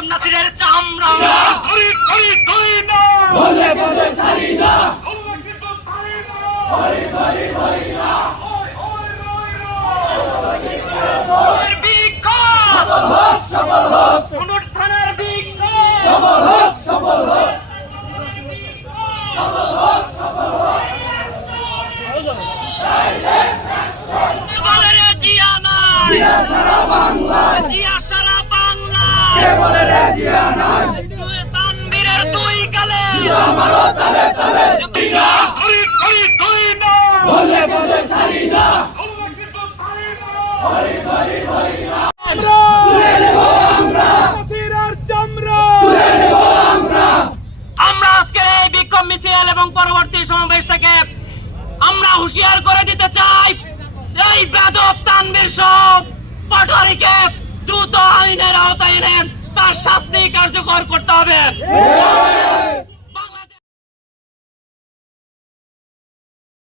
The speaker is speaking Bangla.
বেগম নাসিরের চামড়া পুনরুত্থানের জিয়া সারা বাংলা তানবীরের দুই গালে আমরা আজকের এই বিক্ষোভ মিছিল এবং পরবর্তী সমাবেশ থেকে আমরা হুঁশিয়ার করে দিতে চাই, এই বেদব তানবীর সব পাটোয়ারিকে দ্রুত আইনের আওতায় এনে তার শাস্তি কার্যকর করতে হবে।